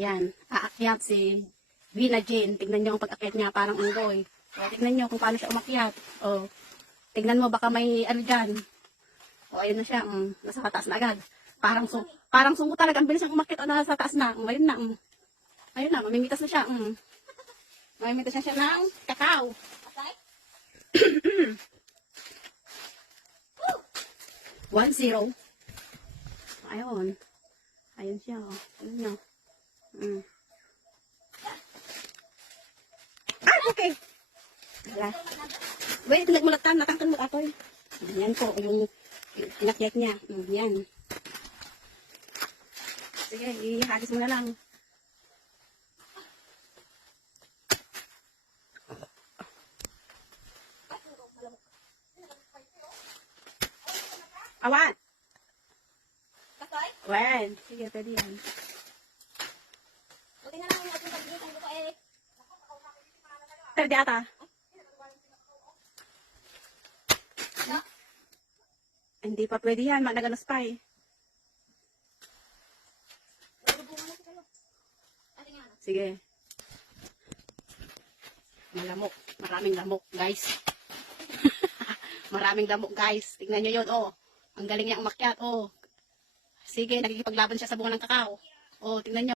Yan, aakyat si Vina Jane. Tignan nyo ang pag-akyat niya, parang unggoy. O, tignan nyo kung paano siya umakyat. O, tignan mo, baka may ano dyan. O, ayun na siya. Nasa taas na agad. Parang sungo talaga. Ang bilis siyang umakyat. O, nasa taas na. Ayun na. Ayun na, mamimitas na siya. Mamimitas na siya ng kakao. 1-0. Ayun. Ayun siya. O. Ayun na. Okay. Wala. Wait, nagmulatan. Natangkan mo ako. Yan po. Yung inakyat niya. Yan. Sige, ihagis mo na lang. Awan. Wen. Sige, pwede yan. Buti na lang yung ating pag-ibig ko eh. Pwede ata. Hindi pa pwede yan. Naganos pa eh. Sige. Malamok. Maraming lamok, guys. Maraming lamok, guys. Tignan nyo yun, oh. Ang galing niya umakyat, oh. Sige, nagkikipaglaban siya sa bunga ng kakao. Oh, tignan nyo.